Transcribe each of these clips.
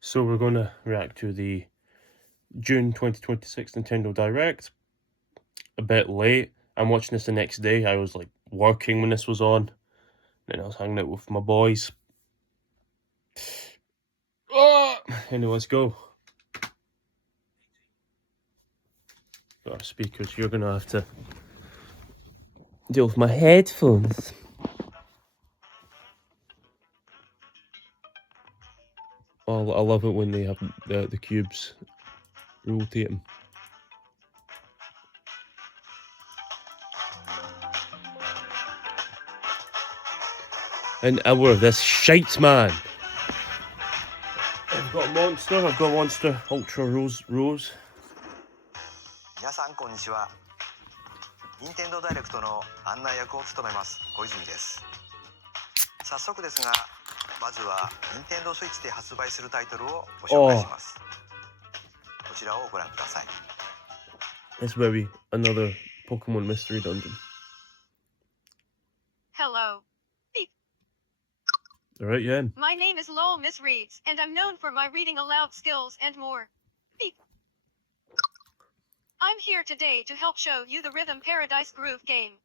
So we're going to react to the June 2026 Nintendo Direct. A bit late. I'm watching this the next day. I was like working when this was on. Then I was hanging out with my boys. Anyway, let's go. Got our speakers. You're going to have to deal with my headphones. Oh, I love it when they have the cubes rotating. An hour of this shite, man. I've got Monster Ultra Rose. 皆さんこんにちは。任天堂ダイレクトの案内役を務めます小泉です。早速ですが、まずは任天堂スイッチで発売するタイトルをご紹介します。こちらをご覧ください。It's very another Pokemon Mystery Dungeon. Hello. Alright, yeah. My name is Lowell Miss Reeds, and I'm known for my reading aloud skills and more. I'm here today to help show you the Rhythm Paradise Groove game.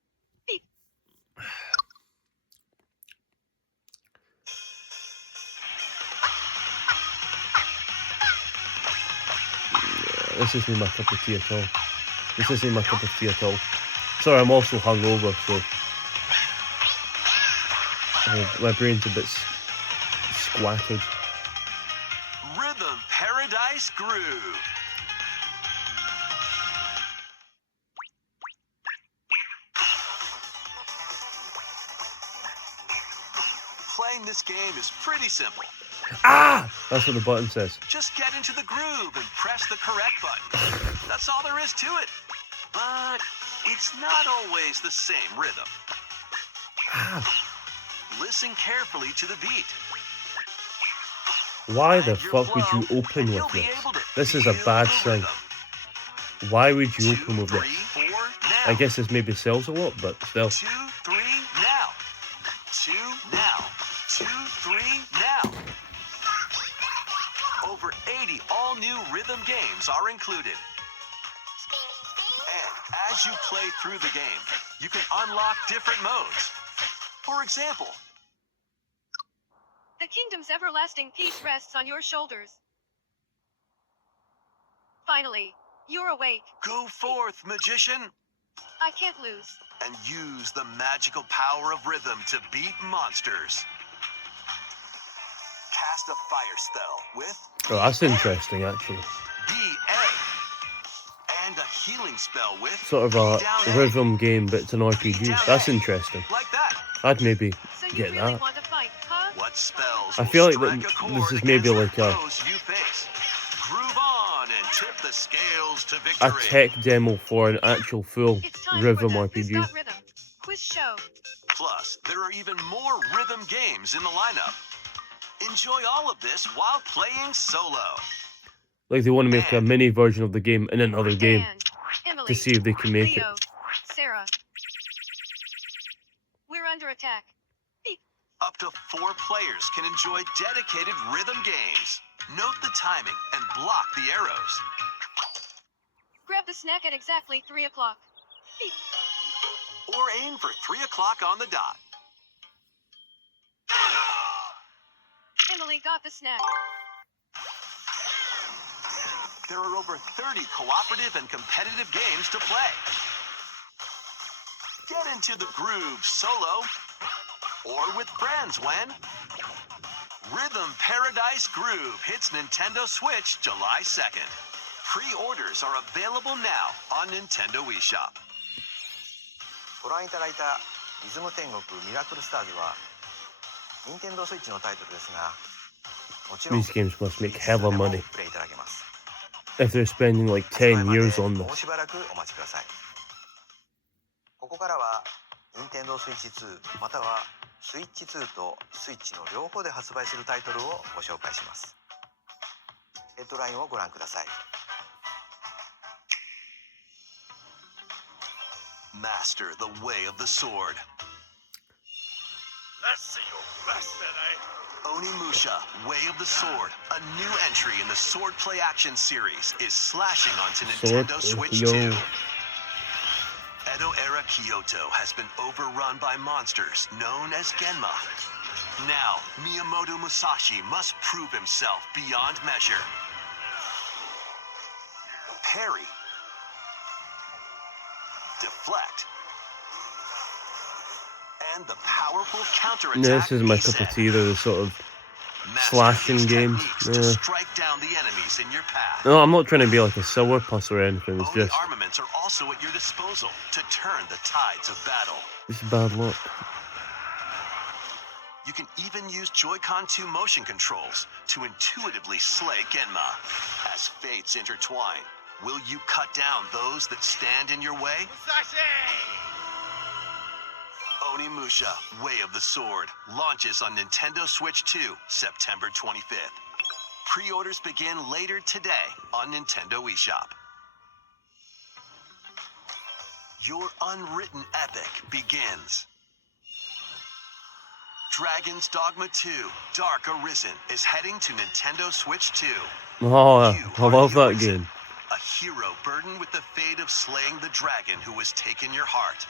This isn't my cup of tea at all. Sorry, I'm also hungover, so my brain's a bit squatted. Rhythm Paradise Groove. Playing this game is pretty simple. Ah! That's what the button says. Just get into the groove and press the correct button. That's all there is to it. But it's not always the same rhythm. Ah! Listen carefully to the beat. Why the fuck would you open with this? This is a bad sign. Why would you open with this? I guess this maybe sells a lot, but still. 2, 3, now. 2, now. 2, 3, now. Over 80 all-new rhythm games are included. And as you play through the game, you can unlock different modes. For example, The kingdom's everlasting peace rests on your shoulders. Finally, you're awake. go forth, magician, I can't lose. and use the magical power of rhythm to beat monsters. Cast a fire spell with Oh, that's interesting, actually. BA. And a healing spell with Sort of a B down A. rhythm game, but it's an RPG. That's interesting. Like that. I'd maybe So you get really that. want to fight, huh? What spells I will feel like strike that a chord this is maybe against like the a foes you face? Groove on and tip the scales to a victory. tech demo for an actual full It's time rhythm for the Who's RPG. Got Rhythm quiz show. Plus, there are even more rhythm games in the lineup. Enjoy all of this while playing solo. Like they want to make a mini version of the game in another game Dan, Emily, to see if they can make it. Leo, Sarah. We're under attack. Up to 4 players can enjoy dedicated rhythm games. Note the timing and block the arrows. Grab the snack at exactly 3 o'clock. Or aim for 3 o'clock on the dot. Emily got the snack. There are over 30 cooperative and competitive games to play. Get into the groove solo or with friends when Rhythm Paradise Groove hits Nintendo Switch July 2nd. Pre-orders are available now on Nintendo eShop. ご覧いただいたリズム天国ミラクルスターズは任天堂スイッチのタイトルですが、もちろん These games must make hella money プレイいただけます。 if they're spending like 10 years on も this. うしばらくお待ちください。ここからは任天堂スイッチ2またはスイッチ2とスイッチの両方で発売するタイトルをご紹介します。ヘッドラインをご覧ください。Master the way of the sword. Let's see your best, then, eh? Onimusha, Way of the Sword, a new entry in the Sword Play Action series, is slashing onto Sword Nintendo Play, Switch yo. 2. Edo-era Kyoto has been overrun by monsters known as Genma. Now, Miyamoto Musashi must prove himself beyond measure. Parry. Deflect. And the powerful counterattack. No, this isn't my cup Isen. of tea, though, the sort of Master slashing these games. techniques to strike down the enemies in your path. No, I'm not trying to be like a sour puss or anything, it's Oni just armaments are also at your disposal to turn the tides of battle. it's bad luck. You can even use Joy-Con 2 motion controls to intuitively slay Genma. As fates intertwine, will you cut down those that stand in your way? Onimusha, Way of the Sword, launches on Nintendo Switch 2, September 25th. Pre-orders begin later today on Nintendo eShop. Your unwritten epic begins. Dragon's Dogma 2, Dark Arisen is heading to Nintendo Switch 2. Oh, You I are love the that Arisen, game. a hero burdened with the fate of slaying the dragon who has taken your heart.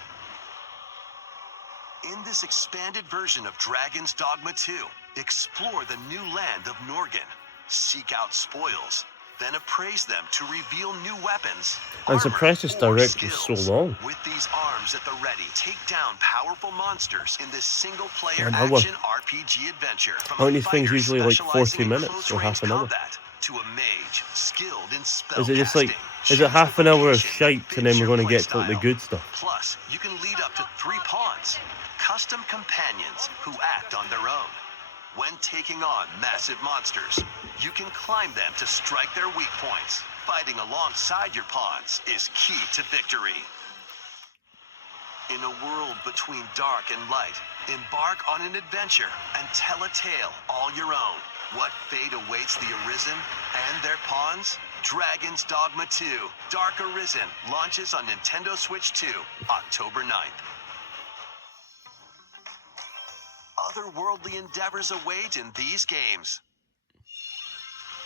In this expanded version of Dragon's Dogma 2, explore the new land of Norgan, seek out spoils, then appraise them to reveal new weapons. I'm armor, surprised this or direct was so skills. long. With these arms at the ready, take down powerful monsters in this single-player An hour. action RPG adventure. From Aren't a these things fighter usually like 40 specializing in minutes or close-range half an hour? combat, to a mage skilled in spell Is it just like, casting. is it half an hour of Choose the shite vocation and then we're that going to fits get to like the your good stuff? Plus, you can lead up to 3 pawns, custom companions who act on their own. When taking on massive monsters, you can climb them to strike their weak points. Fighting alongside your pawns is key to victory. In a world between dark and light, embark on an adventure and tell a tale all your own. What fate awaits the Arisen and their pawns? Dragon's Dogma 2, Dark Arisen, launches on Nintendo Switch 2, October 9th. Otherworldly endeavors await in these games.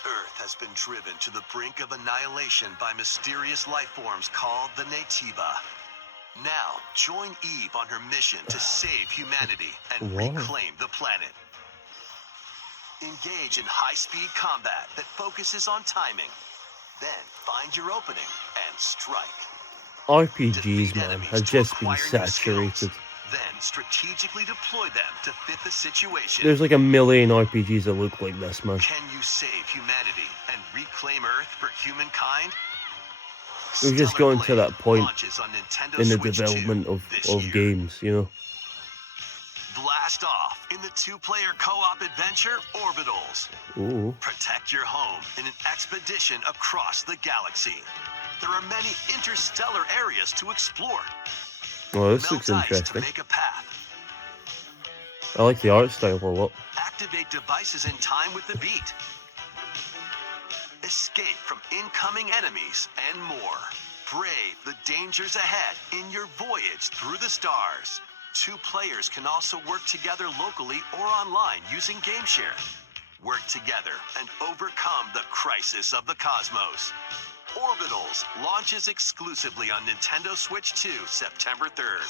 Earth has been driven to the brink of annihilation by mysterious life forms called the Nativa. Now, join Eve on her mission to save humanity and Wow. reclaim the planet. Engage in high-speed combat that focuses on timing. Then find your opening and strike. RPGs, man, have just been acquire new saturated. skills. Then strategically deploy them to fit the situation. There's like a million RPGs that look like this, man. Can you save humanity and reclaim Earth for humankind? We've just Stellar gotten to Blade that point launches on Nintendo in the Switch 2 development this of year. games, you know? Blast off in the 2-player co-op adventure Orbitals. Ooh. Protect your home in an expedition across the galaxy. There are many interstellar areas to explore. Oh, this looks Melt ice to interesting. make a path. I like the art style a lot. Activate devices in time with the beat. Escape from incoming enemies and more. Brave the dangers ahead in your voyage through the stars. 2 players can also work together locally or online using GameShare. Work together and overcome the crisis of the cosmos. Orbitals launches exclusively on Nintendo Switch 2, September 3rd.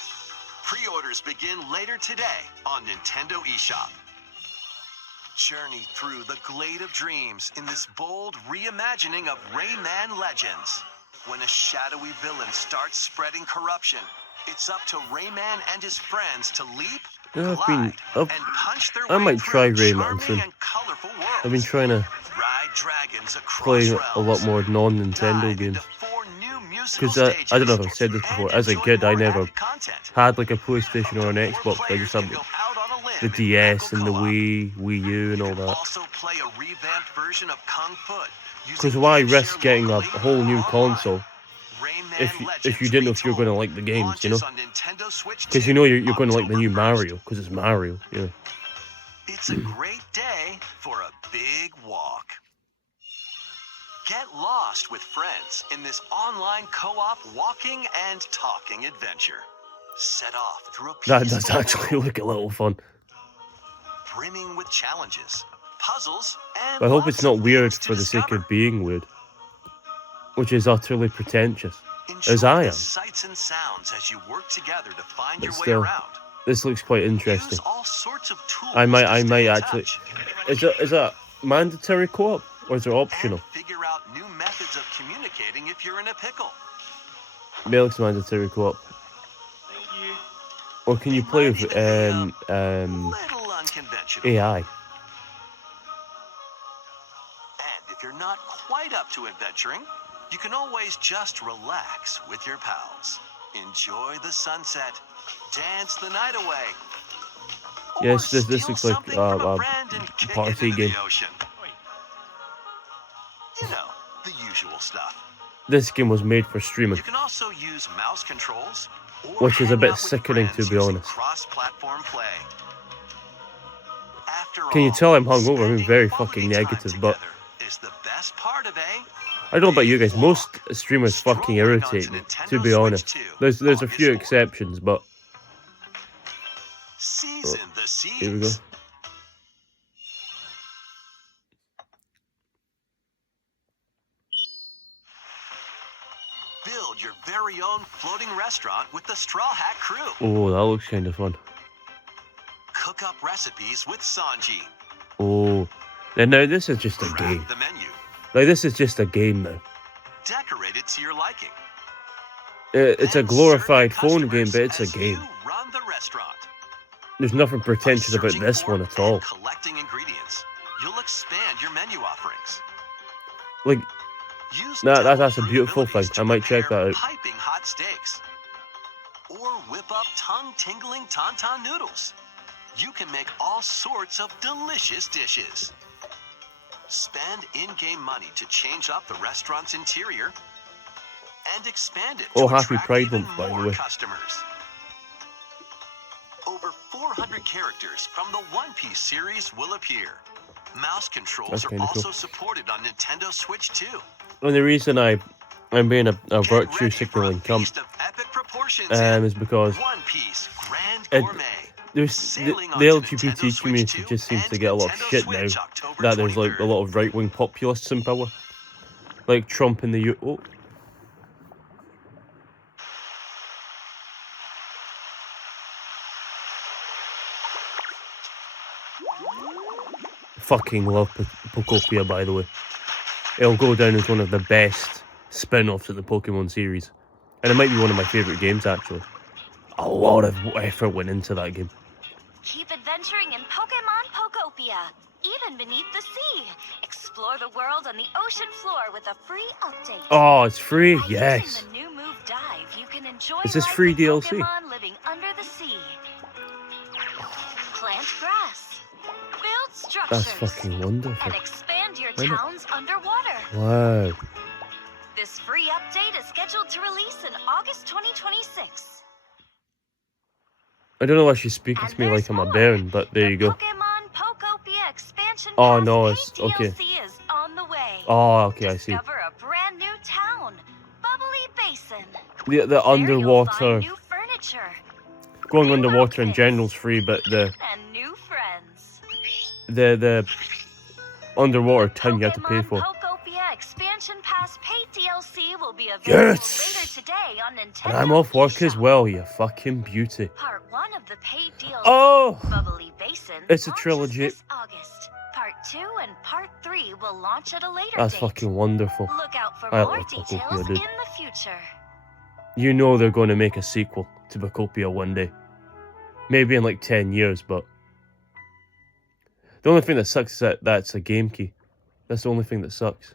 Pre-orders begin later today on Nintendo eShop. Journey through the Glade of Dreams in this bold reimagining of Rayman Legends. When a shadowy villain starts spreading corruption, it's up to Rayman and his friends to leap, Yeah, glide, and I've- punch their I way might try through Rayman charming soon. and colorful worlds. I've been trying to Ride dragons across play realms. a lot more non-Nintendo Dive games. into 4 new musical Because I don't know if stages I've said this and before, as a enjoy kid I more never added content. had like a PlayStation or an Or Xbox. I players just had can like, go out on a limb the in DS and the co-op. Wii U and You all can that. also play a revamped version of Kung Foot. Because why risk getting a whole new console if you didn't know if you're going to like the games, you know? Because you know you're going to like the new Mario, because it's Mario, you know. It's a great day for a big walk. Get lost with friends in this online co-op walking and talking adventure. Set off through a That peaceful does actually world. look a little fun. brimming with challenges, puzzles, and But I hope it's lots not of weird things to for the sake discover. of being weird, which is utterly pretentious, Enjoy as I the am. sights and sounds as you work together to find But your way still, around. this looks quite interesting. Use all sorts of tools I to might stay in actually. touch Is that mandatory co-op or is it optional? and figure out new methods of communicating if you're in a pickle. Maybe mandatory co-op. Or can you It play might with even be little unconventional. AI? And if you're not quite up to adventuring, you can always just relax with your pals. Enjoy the sunset, dance the night away. Or Yes, this steal looks like something from a a friend and kick it party into game. the ocean. You know, the usual stuff. This game was made for streaming, You can also use mouse controls, or which is a hang bit out with sickening, to friends be using honest. cross-platform play. After Can you all, tell I'm hungover? I'm spending very quality fucking time negative, but together is the best part of I don't know about you guys. walk. Most streamers fucking Strolling irritate onto me, Nintendo to be Switch honest. 2, There's a August few 4th. exceptions, but Season the seas. here we go. Build your very own floating restaurant with the Straw Hat Crew. Oh, that looks kind of fun. Cook up recipes with Sanji. Oh, and now this is just a Craft game. the menu. Like this is just a game now. Decorate it to your liking. It's a Then glorified serve your phone game, but it's a customers as game. you run the restaurant. There's nothing By pretentious about searching this for one at and all. collecting ingredients, you'll expand your menu offerings. Like, Use that's a Delphi beautiful abilities thing. to I might check prepare that out. Piping hot steaks. Or whip up tongue-tingling tauntaun noodles. You can make all sorts of delicious dishes. Spend in-game money to change up the restaurant's interior and expand it to Oh, happy attract Pride even Month, by the more way. customers. Over 400 characters from the One Piece series will appear. Mouse controls That's are kinda also cool. supported on Nintendo Switch 2. And the reason I'm being a Get virtue ready for a signaling cunt feast of epic proportions in is because One Piece Grand it- Gourmet. there's Sailing the onto LGBT Nintendo Switch community 2 just seems and to get a lot of Nintendo shit Switch now. October That there's like a 23rd. lot of right-wing populists in power, like Trump in the Oh, fucking love Pokopia, by the way. It'll go down as one of the best spin-offs of the Pokemon series, and it might be one of my favourite games actually. A lot of effort went into that game. Keep adventuring in Pokemon Pokopia, even beneath the sea. Explore the world on the ocean floor with a free update. Oh, it's free, By yes. using the new move Dive, you can enjoy Is this life free with DLC? Pokemon living under the sea. Plant grass, build structures, That's fucking wonderful. and expand your Why not? towns underwater. Wow. This free update is scheduled to release in August 2026. I don't know why she's speaking And to me there's like I'm a more. baron, but there The you go. Pokemon Pokopia expansion Oh, pass no, paid it's- okay. DLC is on the way. Oh, okay, I see. Discover a brand new town, Bubbly Basin. The There you'll underwater, find new furniture going new underwater in outfits. general's free, but the and new friends. underwater town you have to pay Pokemon for. Pokopia expansion pass paid DLC will be available Yes! later today on Nintendo. And I'm off work as eShop. well, you fucking beauty. Part 1 of the paid DLC, Oh! Bubbly Basin, It's a launches trilogy. this August. Part 2 and Part 3 will launch at a later That's date. fucking wonderful. Look out for I more love Pokopia, details dude. in the future. You know they're going to make a sequel to Pokopia one day. Maybe in like 10 years, but... The only thing that sucks is that that's a game key. That's the only thing that sucks.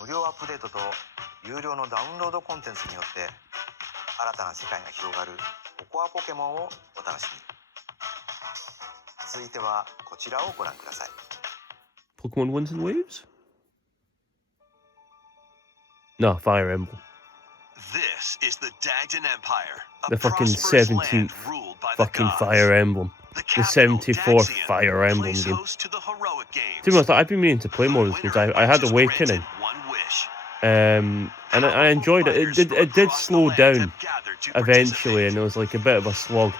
無料アップデートと有料のダウンロードコンテンツによって新たな世界が広がるココアポケモンをお楽しみに。続いてはこちらをご覧ください。 Pokemon Winds and Waves? No, Fire Emblem. This is the Dagden Empire, a The fucking prosperous 17th land ruled by the Fucking gods. Fire Emblem. The The capital, 74th Daxian, Fire Emblem plays game. host to the heroic games. To be honest, I've been meaning to play more of this because I had Just Awakening. granted one wish. and I enjoyed it. It did slow down eventually, and it was like a bit of a slog.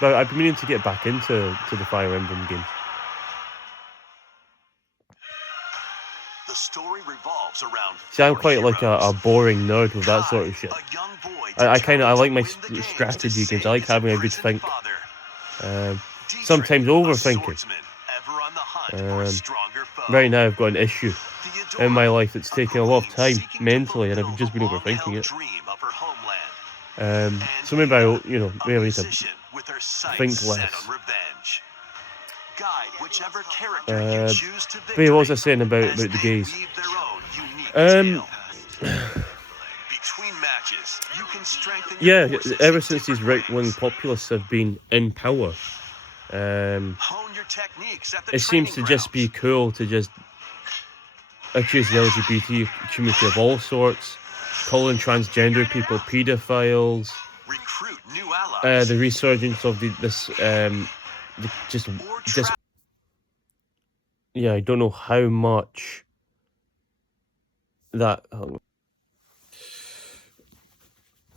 But I've been meaning to get back into the Fire Emblem games. The story revolves around. See, I'm quite like a boring nerd with that sort of shit. I like my strategy games. I like having a good think. Sometimes overthinking. Right now I've got an issue in my life that's taking a lot of time mentally, and I've just been overthinking it. So maybe I need to think less. But yeah, what was I saying about the gays? Yeah, ever since these right-wing populists have been in power, it seems to just be cool to just accuse the LGBT community of all sorts, calling transgender people paedophiles, the resurgence of yeah, I don't know how much that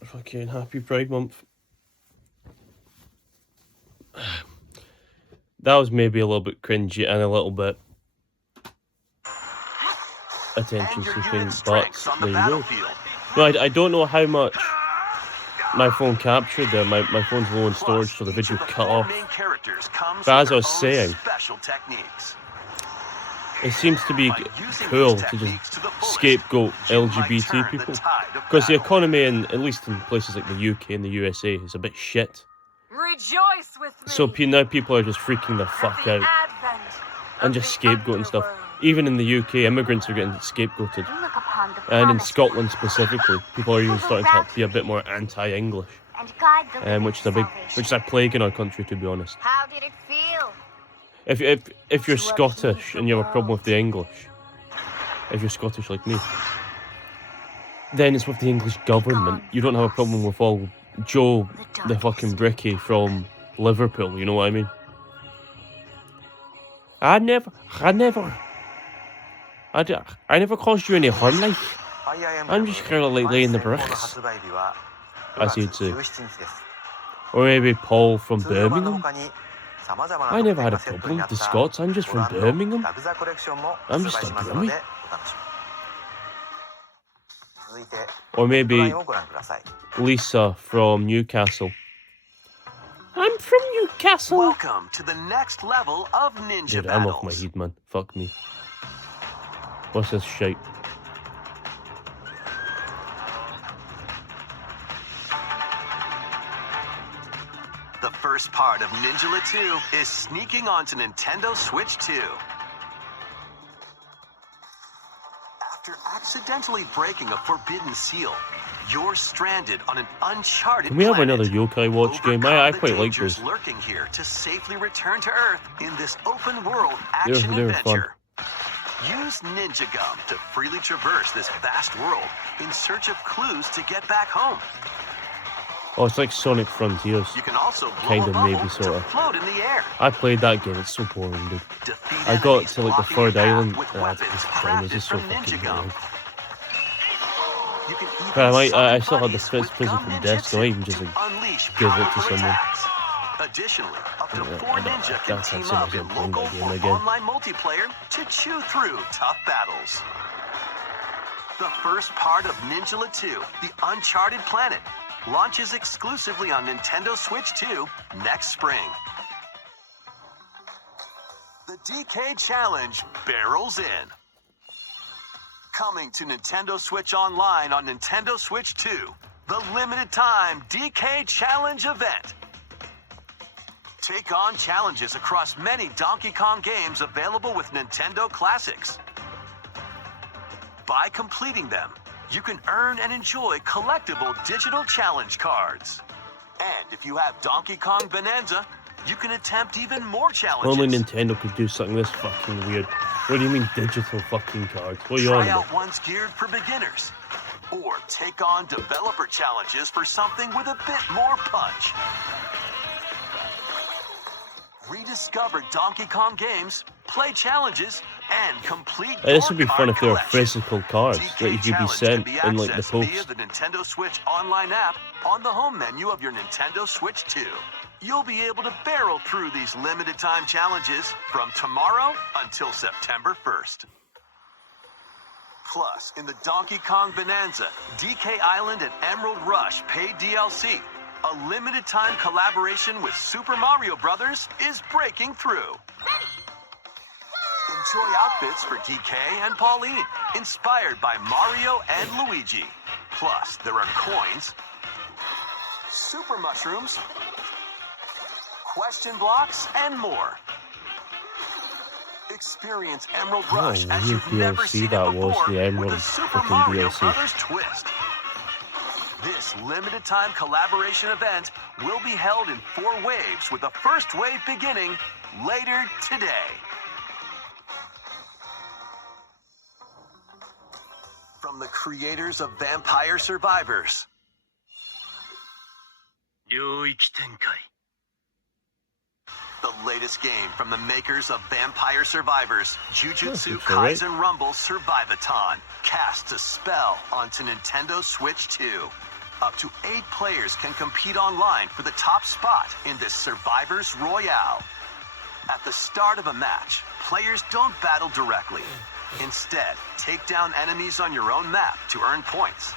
fucking happy Pride Month. That was maybe a little bit cringy and a little bit attention seeking, but there you go. No, I don't know how much my phone captured there. My phone's low in storage, so the video cut off. But as I was saying, it seems to be cool to just scapegoat LGBT people, because the economy, at least in places like the UK and the USA, is a bit shit. Rejoice with me. So now people are just freaking the fuck out and just scapegoating stuff. Even in the UK, immigrants are getting scapegoated, and in Scotland specifically, people are even starting to be a bit more anti-English, which is a plague in our country, to be honest. How did it feel? If you're Scottish and you have a problem with the English, if you're Scottish like me, then it's with the English government. You don't have a problem with all Joe the fucking Bricky from Liverpool, you know what I mean? I never caused you any harm, like. I'm just kind of like laying the bricks, as you'd say. Or maybe Paul from Birmingham. I never had a problem with the Scots, I'm just from Birmingham. I'm just a Brummie. Or maybe Lisa from Newcastle. I'm from Newcastle. Welcome to the next level of ninja Dude, I'm battles. off my head, man. Fuck me. What's this shite? The first part of Ninjala 2 is sneaking onto Nintendo Switch 2. After accidentally breaking a forbidden seal, you're stranded on an uncharted Can we have planet. another Yokai Watch game? I quite like those. Lurking here to safely return to Earth in this open world They're action fun. adventure. Use Ninja Gum to freely traverse this vast world in search of clues to get back home. Oh, it's like Sonic Frontiers. You can also blow Kind a of, bubble maybe, to sort of. float in the air. I played that game, it's so boring, dude. Defeat I got enemies to like the blocking third your path island, with and weapons this time is crafted just so from fucking Ninja Gum. boring. You can even But I summon still had the buddies with physical gum disc, so I ninjutsu even just to like unleash give it to powerful someone. attacks. Additionally, up to 4 ninja can that's team as soon up as in I'm playing local that game or again. online multiplayer to chew through tough battles. The first part of Ninjala 2, The Uncharted Planet, launches exclusively on Nintendo Switch 2 next spring. The DK Challenge barrels in. Coming to Nintendo Switch Online on Nintendo Switch 2, the limited time DK Challenge event. Take on challenges across many Donkey Kong games available with Nintendo Classics. By completing them, you can earn and enjoy collectible digital challenge cards. And if you have Donkey Kong Bonanza, you can attempt even more challenges. Only Nintendo could do something this fucking weird. What do you mean digital fucking cards? What are you on Try about? out ones geared for beginners. Or take on developer challenges for something with a bit more punch. Rediscover Donkey Kong games, play challenges, and complete This your would be card fun if they were collection. physical cards DK that you could be Challenge sent can be in like the accessed via post. the Nintendo Switch online app on the home menu of your Nintendo Switch 2. You'll be able to barrel through these limited time challenges from tomorrow until September 1st. Plus, in the Donkey Kong Bonanza, DK Island and Emerald Rush paid DLC, a limited time collaboration with Super Mario Bros. Is breaking through. Enjoy outfits for DK and Pauline, inspired by Mario and Luigi. Plus, there are coins, super mushrooms, question blocks, and more. Experience Emerald What a Rush as weird you've never DLC seen that it was, before the with Emerald a Super fucking Mario DLC. Brothers twist. This limited time collaboration event will be held in 4 waves, with the first wave beginning later today. From the creators of Vampire Survivors. The latest game from the makers of Vampire Survivors, Jujutsu That's alright. Kaisen Rumble Survivathon, casts a spell onto Nintendo Switch 2. Up to 8 players can compete online for the top spot in this Survivors Royale. At the start of a match, players don't battle directly. Instead, take down enemies on your own map to earn points.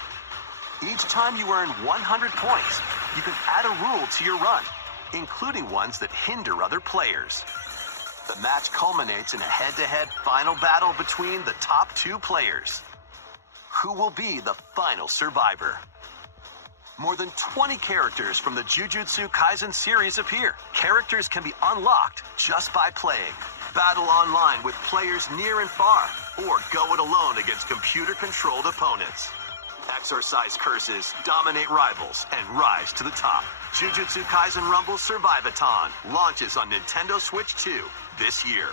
Each time you earn 100 points, you can add a rule to your run, including ones that hinder other players. The match culminates in a head-to-head final battle between the top 2 players. Who will be the final survivor? More than 20 characters from the Jujutsu Kaisen series appear. Characters can be unlocked just by playing. Battle online with players near and far, or go it alone against computer-controlled opponents. Exorcise curses, dominate rivals, and rise to the top. Jujutsu Kaisen Rumble Survivathon launches on Nintendo Switch 2 this year.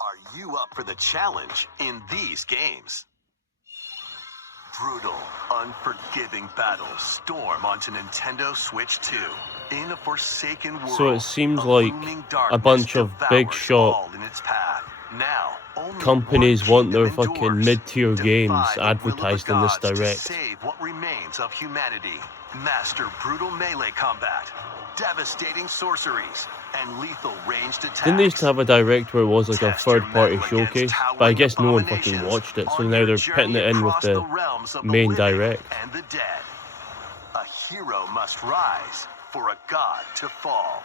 Are you up for the challenge in these games? Brutal, unforgiving battles storm onto Nintendo Switch 2. In a forsaken world, So it seems a like looming a darkness bunch of big devours shot all in its path. Now, only companies one want their kingdom fucking endures. mid-tier games Defy the will of the advertised in this gods to direct. save what remains of humanity. Master brutal melee combat, devastating sorceries, and lethal ranged attacks. Didn't they used to have a direct where it was like a Test your third-party mettle against showcase? towering But I guess no one fucking abominations watched it, so on now your they're journey putting it in with across the realms of the main living direct. and the dead. A hero must rise for a god to fall.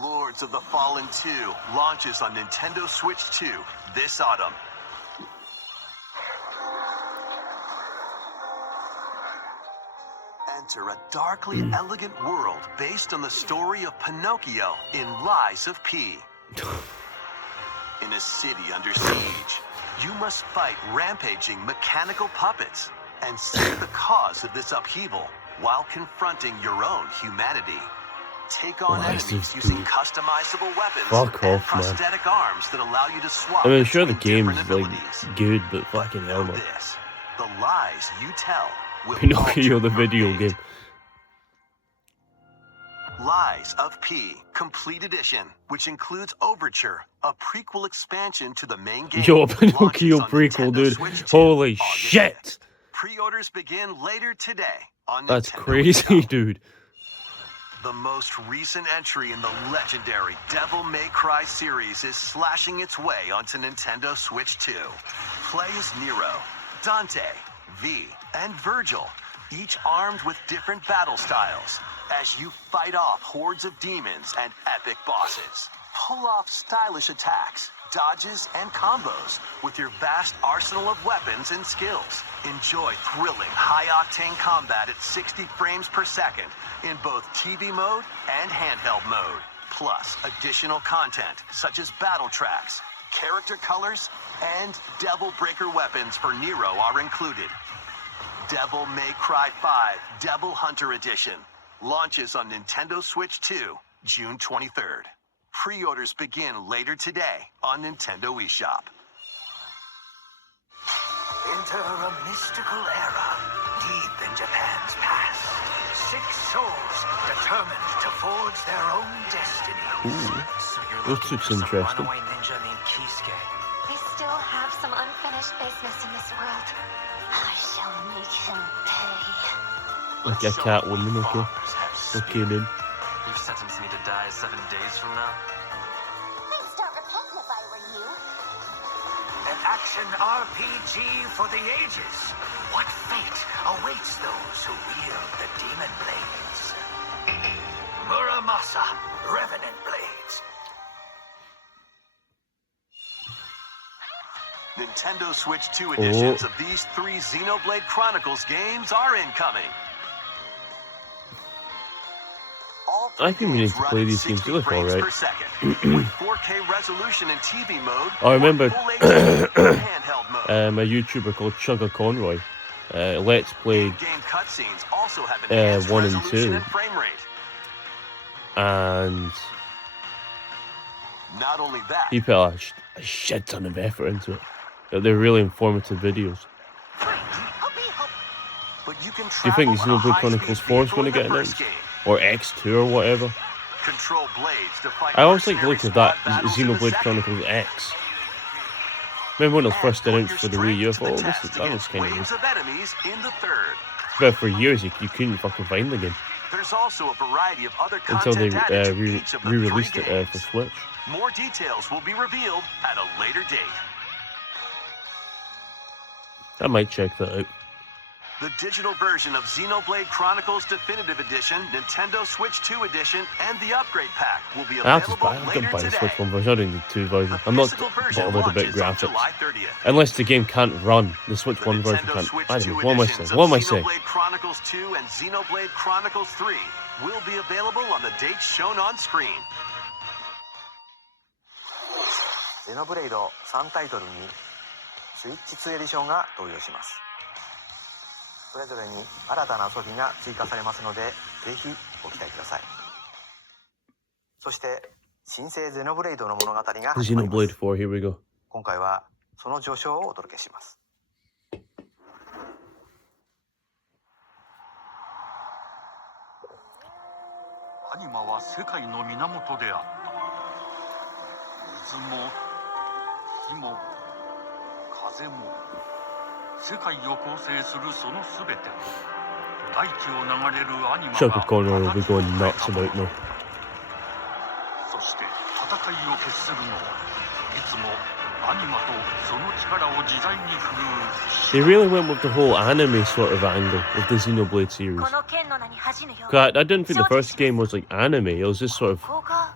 Lords of the Fallen 2 launches on Nintendo Switch 2 this autumn. Enter a darkly elegant world based on the story of Pinocchio in Lies of P. In a city under siege, you must fight rampaging mechanical puppets and seek the cause of this upheaval while confronting your own humanity. Take on Lies enemies of using P. customizable weapons Fuck and off, man. prosthetic arms that allow you to swap I mean, sure the between game's different like abilities. good, but But fucking know hell, man. this, the lies you tell will Pinocchio, alter the your video fate. game. Lies of P Complete Edition, which includes Overture, a prequel expansion to the main game. Yo, a Pinocchio launches on prequel, Nintendo dude. Switch 2 Holy August shit! 5th. Pre-orders begin later today on That's Nintendo crazy, eShop. dude. The most recent entry in the legendary Devil May Cry series is slashing its way onto Nintendo Switch 2. Play as Nero, Dante, V, and Virgil, each armed with different battle styles, as you fight off hordes of demons and epic bosses. Pull off stylish attacks, dodges, and combos with your vast arsenal of weapons and skills. Enjoy thrilling, high-octane combat at 60 frames per second in both TV mode and handheld mode. Plus, additional content such as battle tracks, character colors, and Devil Breaker weapons for Nero are included. Devil May Cry 5 Devil Hunter Edition launches on Nintendo Switch 2, June 23rd. Pre-orders begin later today on Nintendo eShop. Enter a mystical era deep in Japan's past. 6 souls determined to forge their own destiny. This looks interesting. We still have some unfinished business in this world. I shall make him pay. Like a cat woman, okay. Okay then. You've sentenced me to die 7 days from now? I'd start repenting if I were you. An action RPG for the ages. What fate awaits those who wield the demon blades? Muramasa, Revenant Blades. Nintendo Switch 2 editions of these 3 Xenoblade Chronicles games are incoming. I think we need to play these games. They look alright. With 4K resolution in TV mode. I remember Full HD handheld mode. a YouTuber called Chugga Conroy. Let's Play Game cutscenes also have enhanced 1 and resolution 2. and frame rate. And Not only that, he put a shit ton of effort into it. They're really informative videos. but you can Do you think travel on a Xenoblade Chronicles high-speed 4 is going to vehicle in get the first announced? game. Or X2 or whatever? Control blades to fight I always like the mercenary look of that squad battles in the Xenoblade second. Chronicles X. Remember when it was And first put announced your for the Wii U? I strength to thought, the oh, test that looks against kind of waves good. of enemies in the third. But for years, you couldn't fucking find the game There's also a variety of other until they content added to each of the 3 re-released it games. for Switch. More details will be revealed at a later date. I might check that out. The digital version of Xenoblade Chronicles Definitive Edition, Nintendo Switch 2 Edition, and the upgrade pack will be I'll just available buy, I'm later gonna buy the today. Switch one version. I don't need the 2 version. The I'm not physical version bothered about launches on graphics. July 30th. Unless the game can't run. The Switch The 1 version Nintendo can't. Switch I 2 don't know. What am I saying? editions What am I of saying? Xenoblade Chronicles 2 and Xenoblade Chronicles 3 will be available on the dates shown on screen. ゼノブレイド3タイトルにスイッチ2エディションが登場します。それぞれに新たな遊びが追加されますので、ぜひご期待ください。そして新生ゼノブレイドの物語が始まりま Xenoblade す。 4, here we go. 今回はその序章をお届けします。アニマは世界の源であった。水も火も風も世界を構成するそのすべて大地を流れるアニマ Chugga Conroy will be going nuts about now. そして戦いを決するのはいつもアニマとその力を自在に振るう They really went with the whole anime sort of angle of the Xenoblade series. この剣の名に恥じぬよう 'Cause I didn't think the first game was like anime. It was just sort of. ここが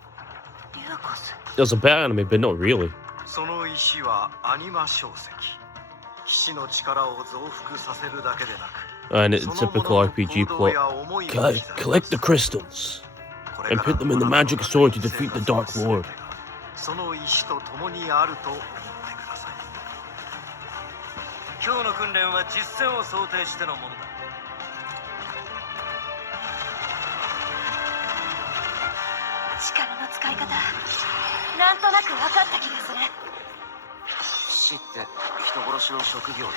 リューコス It was a bit anime, but not really. その石はアニマ小石。騎士の力を増幅させるだけでなく、 And it's typical RPG plot. Collect the crystals and put them in the magic sword to defeat the Dark Lord. その石と共にあると思ってください。今日の訓練は実戦を想定してのものだ。力の使い方なんとなく分かった気がする。死って人殺しの職業で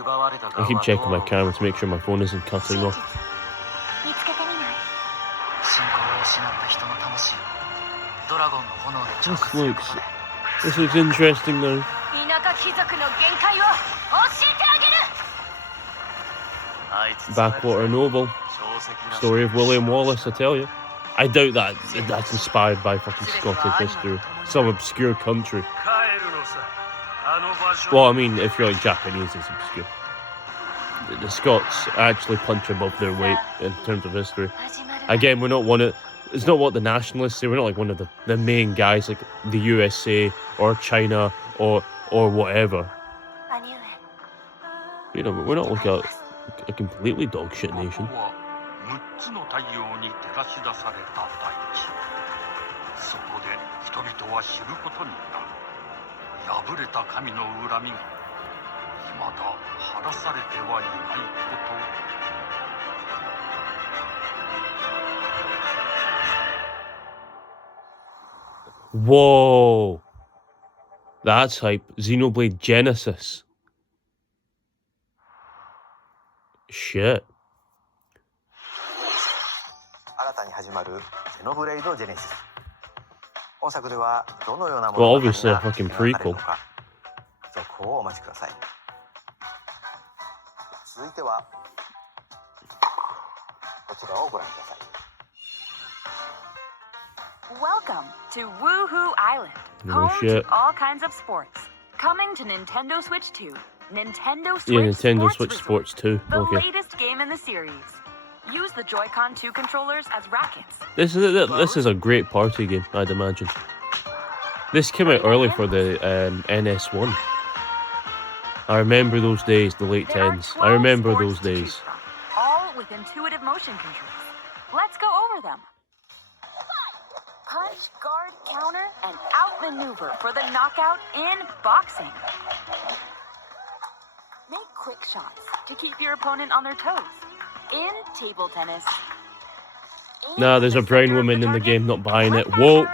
奪われた I keep checking my camera to make sure my phone isn't 真 cutting 実 off. 見つけてみない？信仰を失った人の魂をドラゴンの炎で浄化 This する looks. This looks interesting now. 田舎貴族の限界を教えてあげる。あいつ Backwater Noble. 小石な Story of William Wallace, I tell you. I doubt that's inspired by fucking Scottish history. Some obscure country. 帰るのさ。あの場所。 Well, I mean, if you're like Japanese, it's obscure. The Scots actually punch above their weight in terms of history. 始まる。 Again, we're not one of. It's not what the nationalists say. We're not like one of the main guys like the USA or China or whatever. 兄上。 You know, we're not like a completely dog shit ここ nation. は6つの太陽に照らし出された大地。そこで人々は知ることになる。破れた神の恨みが未だ晴らされてはいないことを。Whoa, that's hype. Xenoblade Genesis. Shit. たに始まるゼノブレイド・ジェネシス。本作ではどのような Well, 物語が obviously a 描 fucking かれる prequel. のか、続報をお待ちください。続いてはこちらをご覧ください。 Welcome to Woohoo Island, No home shit. to all kinds of sports. Coming to Nintendo Switch 2, Nintendo Switch, Yeah, Nintendo Switch Resort, Sports 2. the Okay. latest game in the series. Use the Joy-Con 2 controllers as rackets. This is a great party game, I'd imagine. This came out early for the NS1. I remember those days, the late There are 10s. 12 I remember sports those to choose days. from, all with intuitive motion controls. Let's go over them. Punch, guard, counter, and outmaneuver for the knockout in boxing. Make quick shots to keep your opponent on their toes. In table tennis. Nah, there's a brown woman in the game, not buying it. Woke!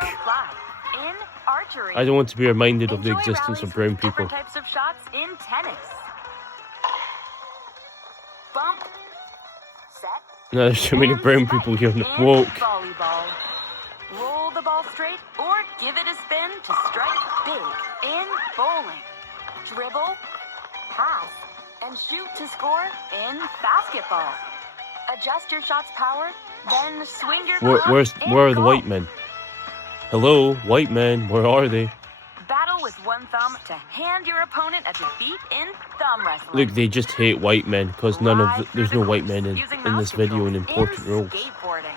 In archery. I don't want to be reminded of the Enjoy existence of rallies brown with people. different types of shots in tennis. Bump. Set. No, there's too many And brown set people here. in Woke! volleyball. Roll the ball straight or give it a spin to strike big in bowling. Dribble, pass, and shoot to score in basketball. Adjust your shot's power, then swing your club in Where are the golf. white men? Hello, white men, where are they? Battle with one thumb to hand your opponent a defeat in thumb wrestling. Look, they just hate white men because there's no white men in this video in important roles. Skateboarding.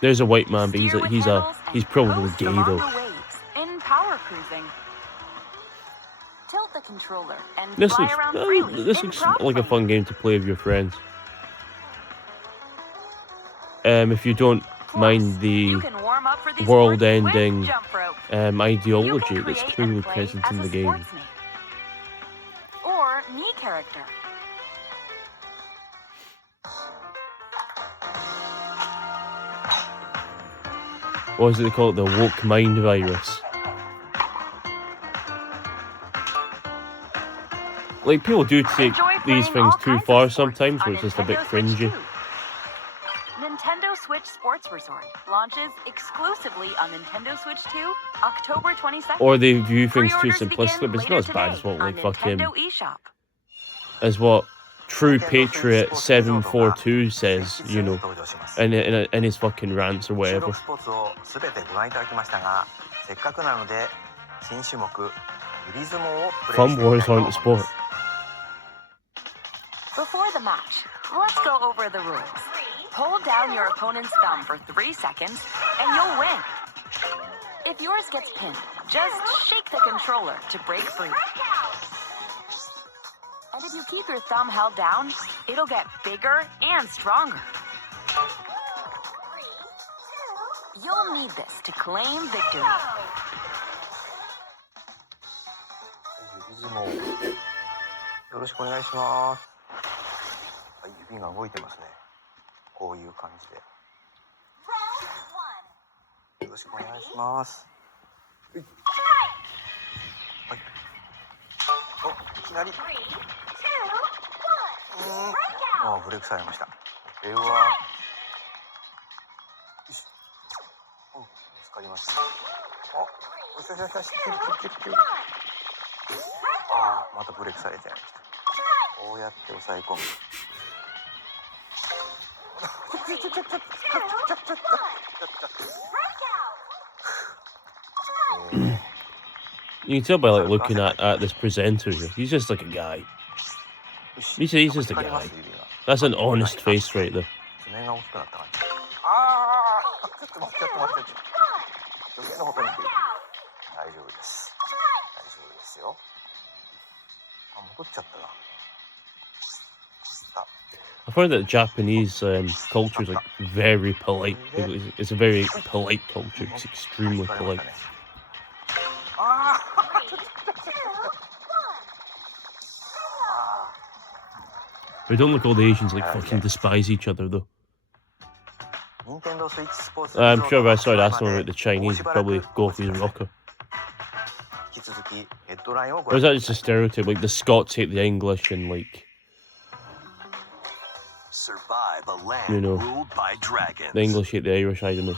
There's a white man, but Steer with he's handles and probably coast gay along though. the waves in power cruising. Tilt the controller and This fly looks around freely this in looks prop like a plane. fun game to play with your friends. If you don't Plus, mind the you can warm up for these sports with world-ending jump rope. ideology You can that's create clearly and play present as in a the game. sportsman. Or me character. What is it they call it? The woke mind virus. Like, people do take Enjoy these playing things all too kinds of far sports sometimes, on where it's just a bit Nintendo Switch cringy. 2. Nintendo Switch Sports Resort launches exclusively on Nintendo Switch 2, October 22nd. Or they view things too Pre-orders simplistically, begin but it's not as later bad as today what, like, on fucking, Nintendo eShop. as what True Patriot 742 says, you know, in his fucking rants or 収 whatever. 録スポーツをすべてご覧いただきましたが、せっかくなので新種目指相撲をプレイ Fun してみたい wars と思い aren't ま a す。 sport. Before the match, let's go over the rules. Hold down your opponent's thumb for 3 seconds, and you'll win. If yours gets pinned, just shake the controller to break free. And if you keep your thumb held down, it'll get bigger and stronger. You'll need this to claim victory. 指相撲よろしくお願いします。はい、指が動いてますね。こういう感じで。よろしくお願いします。はい。はい。お、いきなり。あ、ブレイクされました。これは。よし。お、見つかりました。お、よしよしよしよし。ああ、またブレイクされちゃいました。こうやって押さえ込む。You can tell by like looking at this presenter here. He's just like a guy. He's just a guy. That's an honest face right there. 爪が大きくなった感じ。ああ、ちょっと待って、ちょっと待って。余計なことに。大丈夫です。大丈夫ですよ。あ、戻っちゃったな。I find that Japanese culture is like very polite. It's a very polite culture. It's extremely polite. ああ、But don't look all the Asians like fucking despise each other though. Nintendo Switch Sports I'm sure if I started asking him about the Chinese, he'd probably go off his rocker. 引き続きヘッドラインをご Or is 覧 that just a stereotype? Like the Scots hate the English and like Survive a land You know, ruled by dragons. the English hate the Irish, I don't know.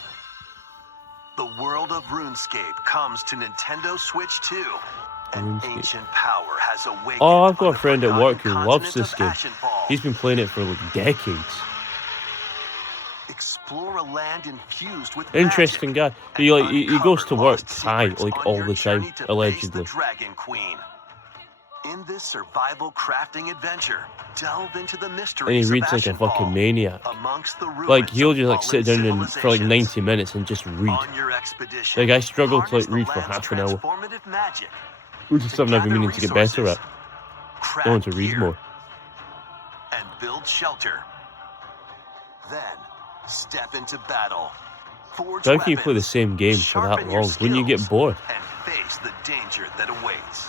The world of RuneScape comes to Nintendo Switch 2. An RuneScape. ancient power has awakened. Oh, I've got on a friend the at work who forgotten loves continent this of game. Ashenfall. He's been playing it for like decades. Explore a land infused with Interesting magic guy. He and like he goes to uncover work lost high secrets like on all your the time, journey to face the allegedly. Dragon Queen. In this survival crafting adventure, delve into the mysteries And he of reads like a fucking Ashenfall, maniac. amongst the ruins Like he'll of just like sit fallen down and for like civilizations. 90 minutes and just read. On your expedition, Like I struggled to harness like the read for land's half an hour. transformative magic Which is to something I've been gather meaning to get better resources, at. craft I want to read gear, more. and build shelter. Then, step into battle. Forge How can you play the weapons, same game for that sharpen your long? Wouldn't you get skills, bored? and face the danger that awaits.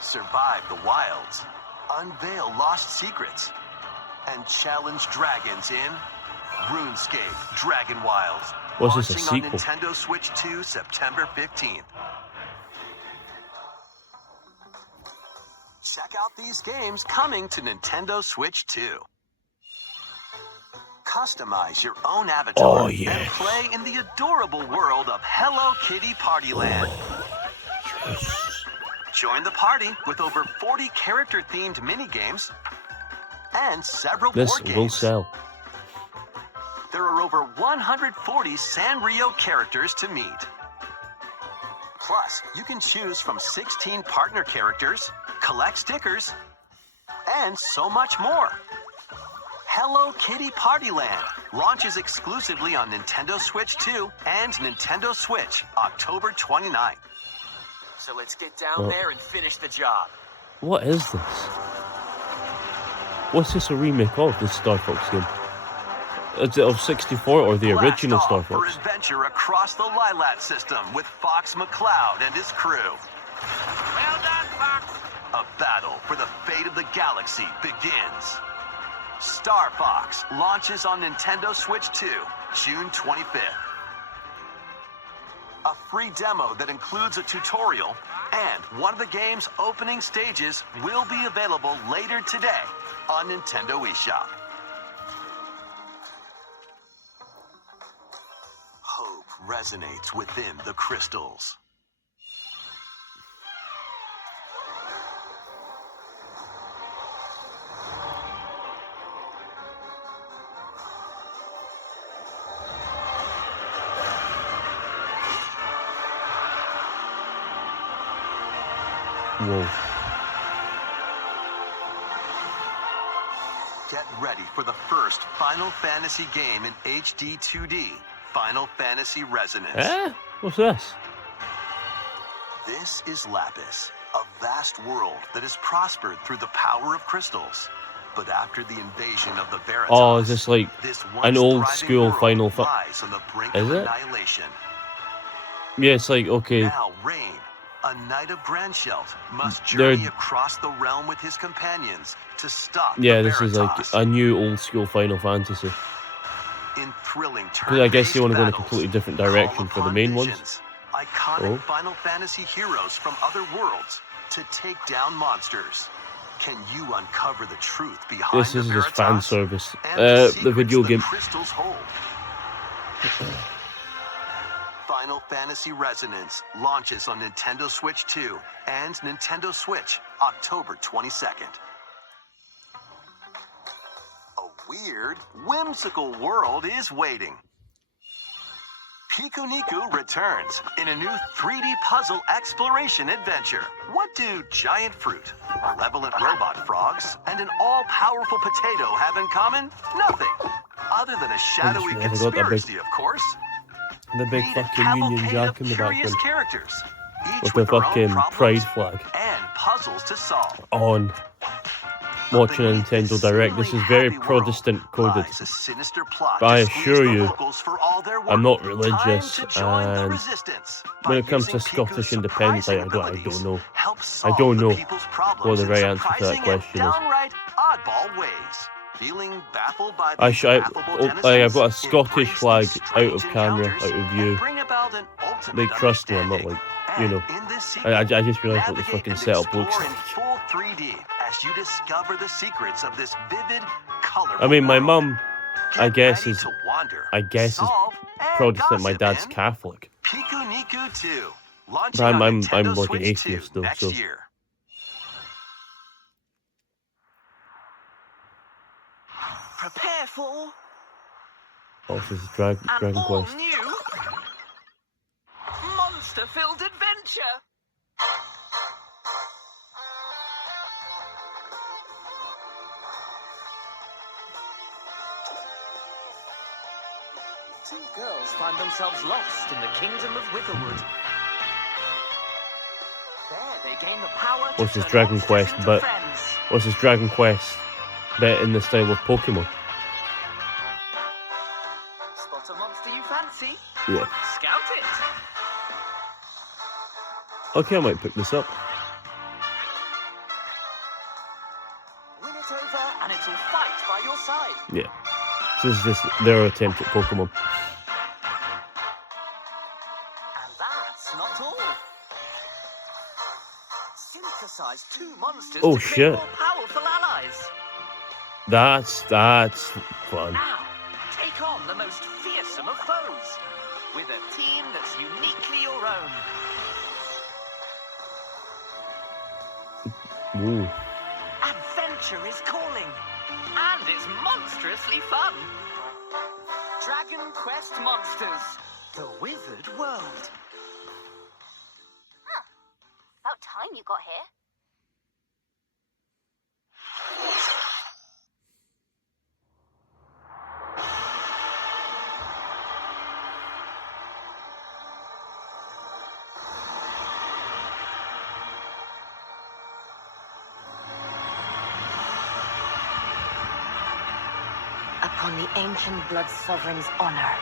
Survive the wilds, unveil lost secrets, and challenge dragons in RuneScape Dragon Wilds. What's this, a launching on sequel? Nintendo Switch 2 September 15th. Check out these games coming to Nintendo Switch 2. Customize your own avatar Oh, and yes. play in the adorable world of Hello Kitty Partyland. Join the party with over 40 character-themed mini-games and several This board games. will sell. There are over 140 Sanrio characters to meet. Plus, you can choose from 16 partner characters, collect stickers, and so much more. Hello Kitty Partyland launches exclusively on Nintendo Switch 2 and Nintendo Switch October 29th. So let's get down Oh. there and finish the job. What is this? What's this a remake of, this Star Fox game? Is it of 64 or the Blast original off Star for Fox? adventure across the Lilat system with Fox McCloud and his crew. Well done, Fox. A battle for the fate of the galaxy begins. Star Fox launches on Nintendo Switch 2, June 25th. A free demo that includes a tutorial and one of the game's opening stages will be available later today on Nintendo eShop. Hope resonates within the crystals. Whoa. Get ready for the first Final Fantasy game in HD 2D, Final Fantasy Resonance. Eh? What's this? This is Lapis, a vast world that has prospered through the power of crystals. But after the invasion of the Veritas, Oh, is this like this an once old thriving school world Final lies on the brink Is of it? annihilation. Yeah, it's like, okay, Now Rain, a knight of Grandshelt, must They're- journey across the realm with his companions to stop yeah, the this is like Veritas. a new old school Final Fantasy. In thrilling Because I guess they want to go in a battles, completely different call direction for the upon main ones. visions, Iconic Oh. Final Fantasy heroes from other worlds to take down monsters. Can you uncover the truth behind This the is just Veritas fan service. and The secrets video the game. crystals hold? Final Fantasy Resonance launches on Nintendo Switch 2 and Nintendo Switch October 22nd. A weird, whimsical world is waiting. Pikuniku returns in a new 3D puzzle exploration adventure. What do giant fruit, malevolent robot frogs, and an all-powerful potato have in common? Nothing. Other than a shadowy I forgot that big- conspiracy, of course. The big Meet a fucking Union cavalcade Jack of in the curious background. characters, each With the with their own fucking problems pride flag and puzzles to solve. on. Watching a Beneath Nintendo this Direct. This is seemingly very happy world Protestant coded. lies a sinister plot But I to squeeze assure the you, locals for all they're I'm not worth. religious, Time to join the and resistance when by it comes to using Scottish Piku's independence, I surprising don't abilities, know. help I solve don't the know people's problems what the in right answer to that surprising and question is. downright oddball ways. Feeling baffled by I these sh- I- laughable oh, I've got a denizens? Scottish Embrace flag these out of strange camera, encounters out of and view. bring about an ultimate Like, trust me, I'm not understanding. like, you know. And in this I sequel, just realised what the navigate fucking and setup looks explore like. in full 3D as you discover the secrets of this vivid, colorful I mean, my world. mum, I Get guess, ready is to wander, is solve, and Protestant. My gossip dad's in Catholic. Piku Niku 2, launching But on I'm Nintendo like an Switch 2 atheist though, next so year. Prepare for oh, this is Dragon an Quest. all-new monster-filled adventure. Two girls find themselves lost in the kingdom of Witherwood. There they gain the power to What's this turn Dragon monsters Quest? into But friends. what's this Dragon Quest? Bit in the style of Pokemon. Spot a monster you fancy? Yeah. Scout it. Okay, I might pick this up. Win it over, and it will fight by your side. Yeah. So this is just their attempt at Pokemon. And that's not all. Synthesize two monsters Oh, to create shit. more powerful allies. That's fun. Now, take on the most fearsome of foes with a team that's uniquely your own. Ooh. Adventure is calling, and it's monstrously fun. Dragon Quest Monsters, the Withered World. About time you got here. Upon the ancient blood sovereign's honor.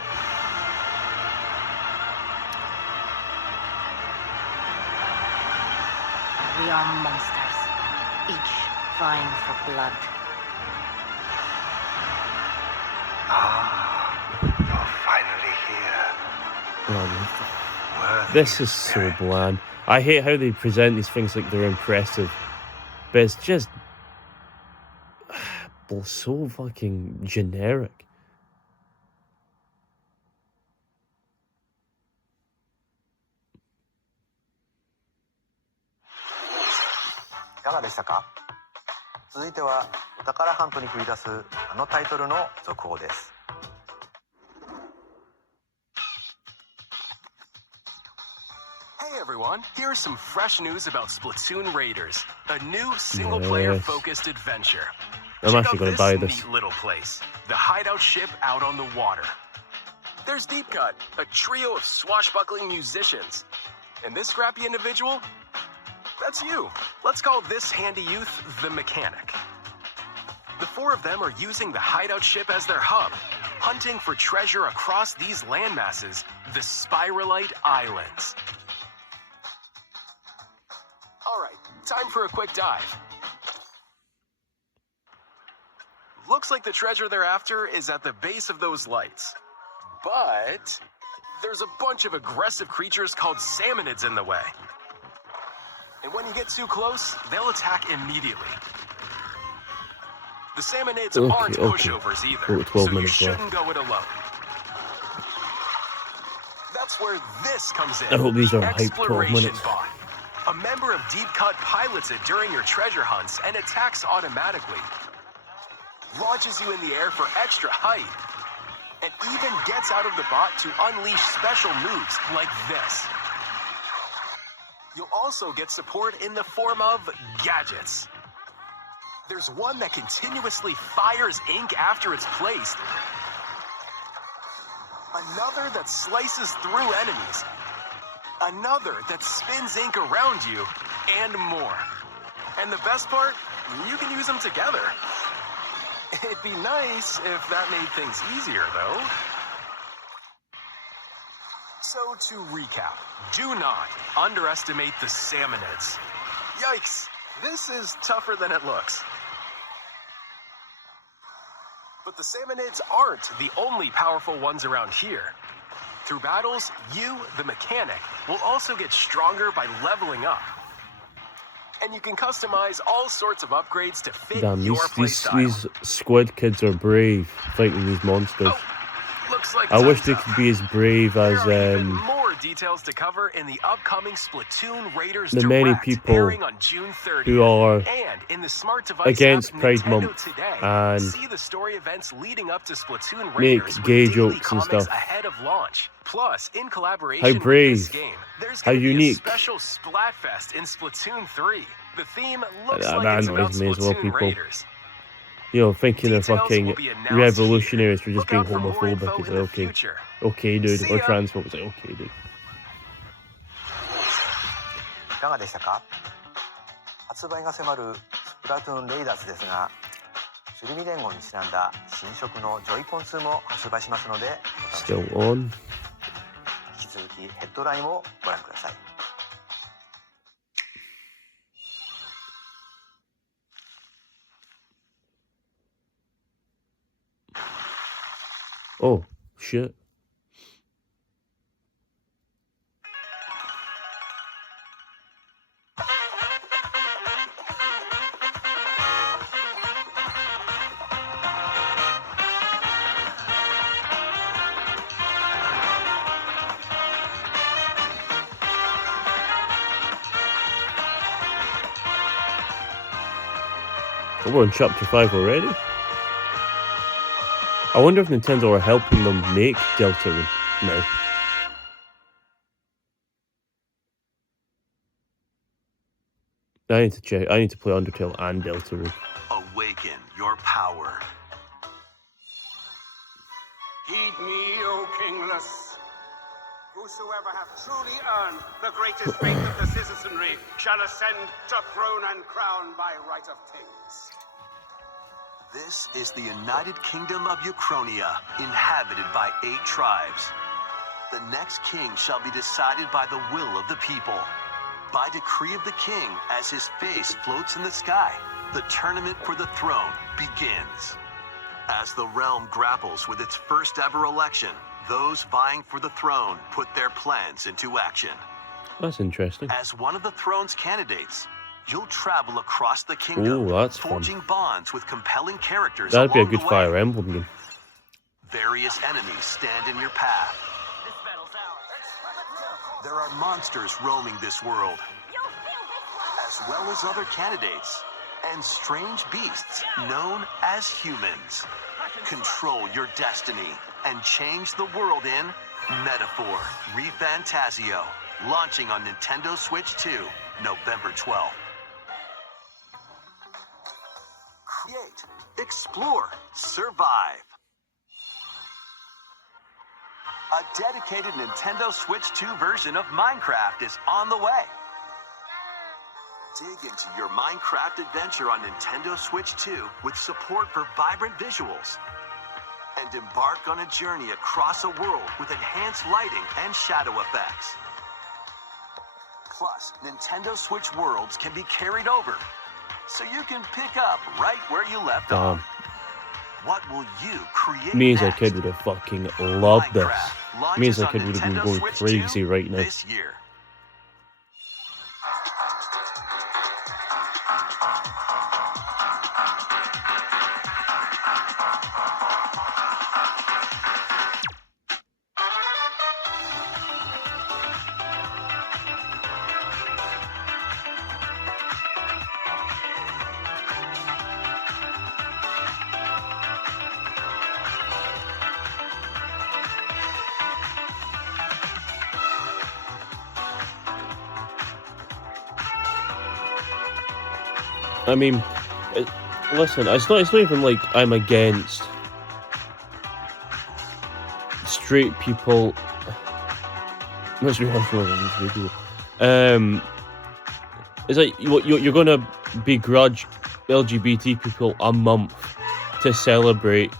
We are monsters, each vying for blood. You're finally here. This is so bland. I hate how they present these things like they're impressive, but it's just so fucking generic. いかがでしたか？続いてはお宝ハントに繰り出すあのタイトルの続報です。Hey everyone, here's some fresh news about Splatoon Raiders, a new single-player focused adventure. I'm Check actually out gonna buy this. neat little place, the hideout ship out on the water. There's Deep Cut, a trio of swashbuckling musicians. And this scrappy individual? That's you. Let's call this handy youth the Mechanic. The four of them are using the hideout ship as their hub, hunting for treasure across these landmasses, the Spiralite Islands. Alright, time for a quick dive. Looks like the treasure they're after is at the base of those lights. But there's a bunch of aggressive creatures called salmonids in the way. And when you get too close, they'll attack immediately. The salmonids aren't pushovers either, 12 so you minutes left. shouldn't go it alone. That's where this comes in. I hope these the are hype 12 Exploration minutes. Bot. A member of Deep Cut pilots it during your treasure hunts and attacks automatically. Launches you in the air for extra height. And even gets out of the bot to unleash special moves like this. You'll also get support in the form of gadgets. There's one that continuously fires ink after it's placed. Another that slices through enemies. Another that spins ink around you, and more. And the best part, you can use them together. It'd be nice if that made things easier, though. So to recap, do not underestimate the salmonids. Yikes, this is tougher than it looks. But the salmonids aren't the only powerful ones around here. Through battles, you, the Mechanic, will also get stronger by leveling up. and you can customize all sorts of upgrades to fit Damn, your playstyle. these squid kids are brave fighting these monsters. Looks like I wish time's they up. could be as brave There as are even more details to cover in the upcoming Splatoon Raiders the many Direct, people airing on June 30th. who are And in the Smart Device against app, Pride Nintendo Month Today, and see the story events leading up to Splatoon make Raiders with gay daily jokes and comics stuff. ahead of launch. Plus, in collaboration How with brave. this game, there's How going to be a unique. special Splatfest in Splatoon 3. The theme looks That like it's about annoys me as well, Splatoon people. Raiders. You know, thinking they're Details fucking will be announced revolutionaries for just Look being out for more homophobic. info It's in like, the okay, future. okay, dude. See Or ya. transphobe. It's like, okay, dude. いかがでしたか？発売が迫るスプラトゥーンレイダーズですが、鶴見連合にちなんだ新色のジョイコン2も発売しますので、お楽しみ Still に。 on. 引き続きヘッドラインをご覧ください。Oh, shit. Oh, we're on chapter 5 already? I wonder if Nintendo are helping them make Deltarune now. I need to check. I need to play Undertale and Deltarune. Awaken your power. Heed me, O kingless. Whosoever hath truly earned the greatest faith of the citizenry shall ascend to throne and crown by right of kings. This is the United Kingdom of Uchronia, inhabited by 8 tribes. The next king shall be decided by the will of the people. By decree of the king, as his face floats in the sky, the tournament for the throne begins. As the realm grapples with its first ever election, those vying for the throne put their plans into action. That's interesting. As one of the throne's candidates, you'll travel across the kingdom, Ooh, that's fun. forging bonds with compelling characters That'd be a along good the way. Fire Emblem game. Various enemies stand in your path. There are monsters roaming this world, as well as other candidates, and strange beasts known as humans. Control your destiny and change the world in Metaphor ReFantazio, launching on Nintendo Switch 2, November 12th. Create, explore, survive. A dedicated Nintendo Switch 2 version of Minecraft is on the way. Dig into your Minecraft adventure on Nintendo Switch 2 with support for vibrant visuals. And embark on a journey across a world with enhanced lighting and shadow effects. Plus, Nintendo Switch worlds can be carried over, so you can pick up right where you left off. What will you create Me as a next? kid would have fucking loved this. Minecraft Me as a launches kid on would have been Nintendo going Switch crazy 2 right now. this year. I mean, listen, it's not even like I'm against straight people. Let's be honest, it's like you're gonna begrudge LGBT people a month to celebrate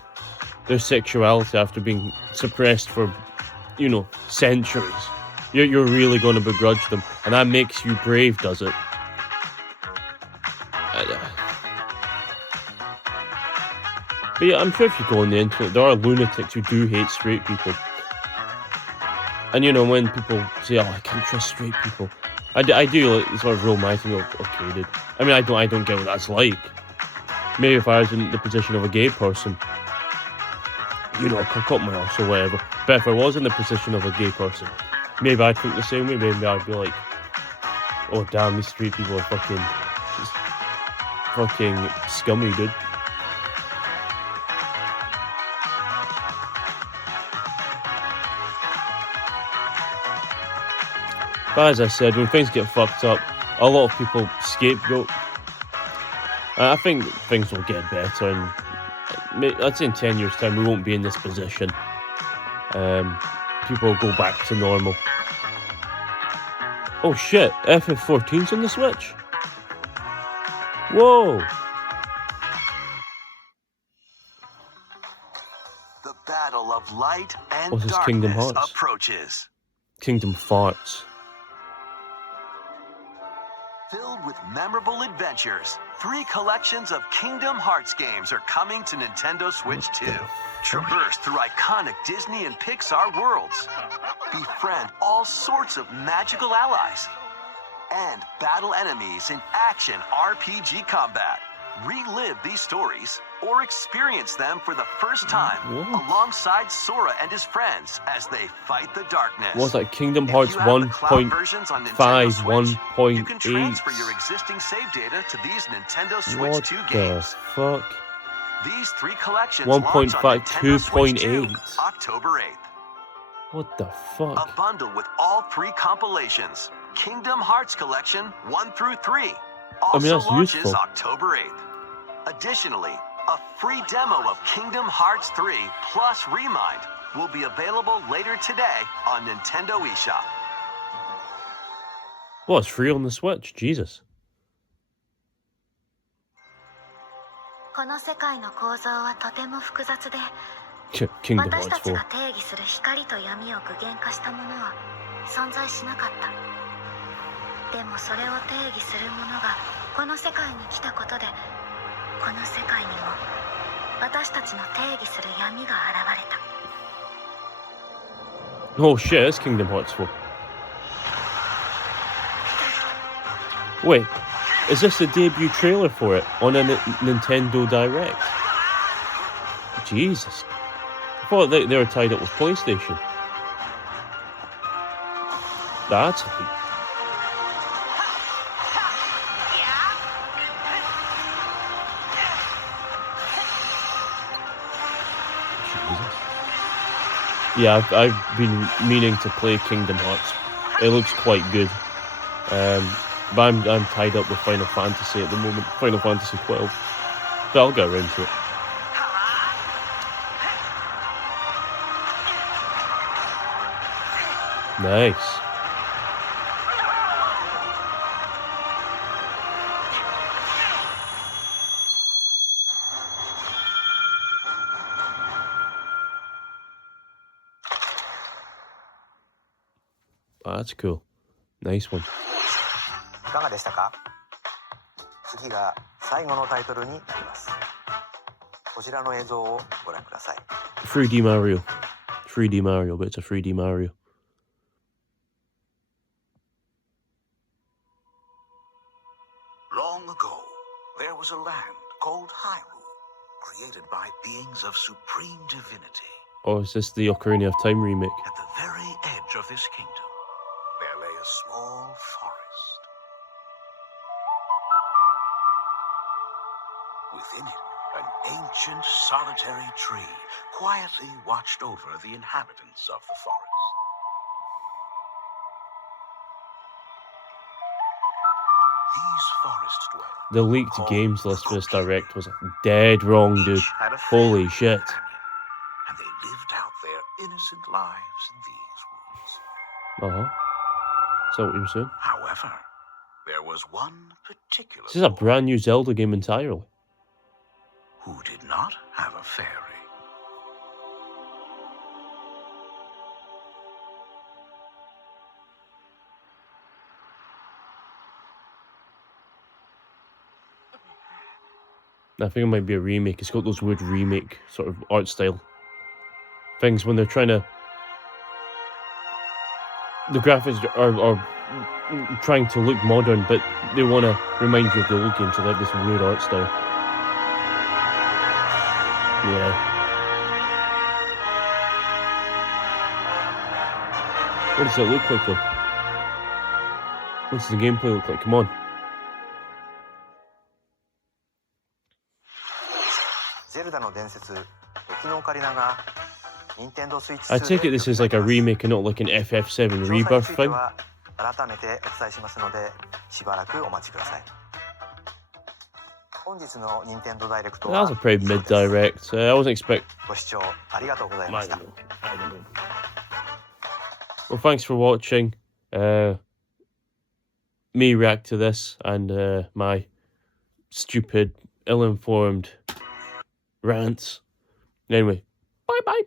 their sexuality after being suppressed for, centuries. You're really gonna begrudge them, and that makes you brave, does it? But yeah, I'm sure if you go on the internet, there are lunatics who do hate straight people. And when people say, "Oh, I can't trust straight people," I do like sort of roll my thing. Okay, dude. I mean, I don't get what that's like. Maybe if I was in the position of a gay person, you know, cock up my arse or whatever. But if I was in the position of a gay person, maybe I'd think the same way. Maybe I'd be like, oh damn, these street people are fucking scummy, dude. But as I said, when things get fucked up, a lot of people scapegoat. I think things will get better, and I'd say in 10 years' time we won't be in this position. People will go back to normal. Oh shit, FF14's on the Switch? Whoa! The battle of light and What's this, Kingdom darkness Hearts? approaches. Kingdom Farts. Filled with memorable adventures, 3 collections of Kingdom Hearts games are coming to Nintendo Switch 2. Traverse through iconic Disney and Pixar worlds. Befriend all sorts of magical allies. And battle enemies in action RPG combat. Relive these stories or experience them for the first time alongside Sora and his friends as they fight the darkness. What's that? Kingdom Hearts 1.5, You can transfer 1.8. your existing save data to these Nintendo Switch What 2 the games. fuck? These 3 collections 1.5, launch on Nintendo Switch 2, 2.8. October 8th. What the A fuck? bundle with all 3 compilations. Kingdom Hearts Collection 1 through 3. Also that's launches useful. October 8th. Additionally, a free demo of Kingdom Hearts 3 plus Remind will be available later today on Nintendo eShop. Well, it's free on the Switch. Jesus. この世界の構造はとても複雑で、 Kingdom 私 Hearts たち 4. が定義する光と闇を具現化したものは存在しなかった。でもそれを定義するものがこの世界に来たことで、この世界にも私たちの定義する闇が現れた。 Oh shit, it's Kingdom Hearts 4. Wait, is this the debut trailer for it on a Nintendo Direct? Jesus. I thought they were tied up with PlayStation. That's hype. Jesus. Yeah, I've been meaning to play Kingdom Hearts. It looks quite good. But I'm tied up with Final Fantasy at the moment. Final Fantasy 12. But I'll get around to it. Nice. Oh, that's cool. Nice one. いかがでしたか？次が最後のタイトルになります。こちらの映像をご覧ください。 3D Mario. 3D Mario, but it's a 3D Mario. Long ago, there was a land called Hyrule, created by beings of supreme divinity. Oh, is this the Ocarina of Time remake? At the very edge of this kingdom, there lay a small forest. Within it, an ancient solitary tree quietly watched over the inhabitants of the forest. These forest dwellers, The leaked games list for this direct was dead wrong, dude. each had a Holy faithful shit. companion, and they lived out their innocent lives in these woods. Uh-huh. Is that what you were saying? However, there was one particular This is a boy brand new Zelda game entirely. who did not have a fairy. I think it might be a remake. It's got those weird remake sort of art style things when they're trying to. The graphics are trying to look modern, but they want to remind you of the old game, so they have this weird art style. Yeah. What does it look like, though? What does the gameplay look like? Come on. I take it this is like a remake and not like an FF7 Rebirth thing. That was a pretty mid-direct. I wasn't expecting... I don't know. Well, thanks for watching. Me react to this and my stupid, ill-informed rants. Anyway, bye-bye.